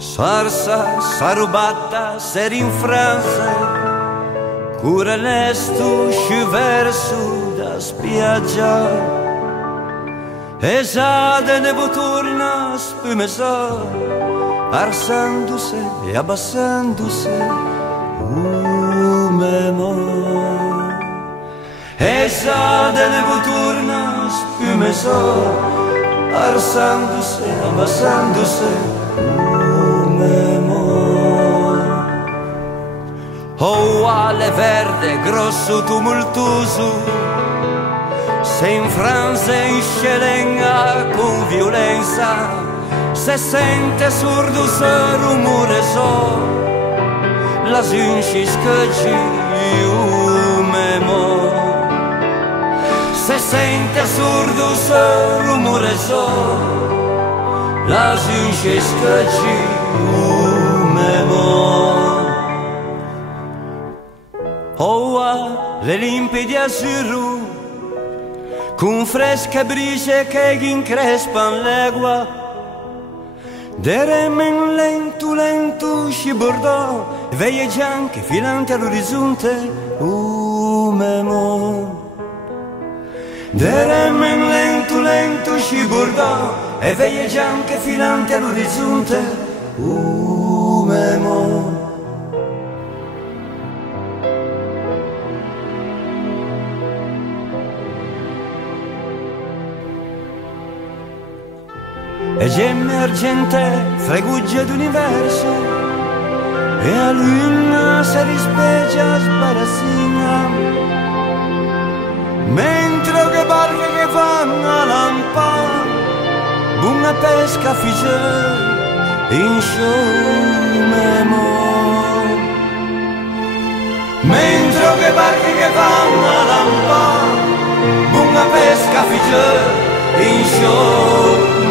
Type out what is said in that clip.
Sarsa, sarubata, ser in Francia, cura lesto, verso da spiaggia, esade ne boturna spumesa, arsandose e abbassandosi, memor. Esade ne boturna spumesa, arsandose e abbassandosi, oh, ale verde, grosso, tumultuoso, se in Francia inscelenga con violenza, se sente surdo se rumore so, la zinci scaggi memo. Se sente surdo se rumore so, la zinci scaggi memo. Oh, le limpidi azzurro, con fresche brise che increspan l'egua, deremen lento, lento scibordò, veglieggianche filante all'orizzonte, memo. Deremen lento, lento scibordò, e veglieggianche filante all'orizzonte, memo. E gemme argente, fregugge d'universo, e a luna si rispeggia sbarazzina, mentre che barche che fanno a lampa, una pesca figge in sciomemo. Mentre che barche che fanno a lampa, una pesca figge in sciomemo.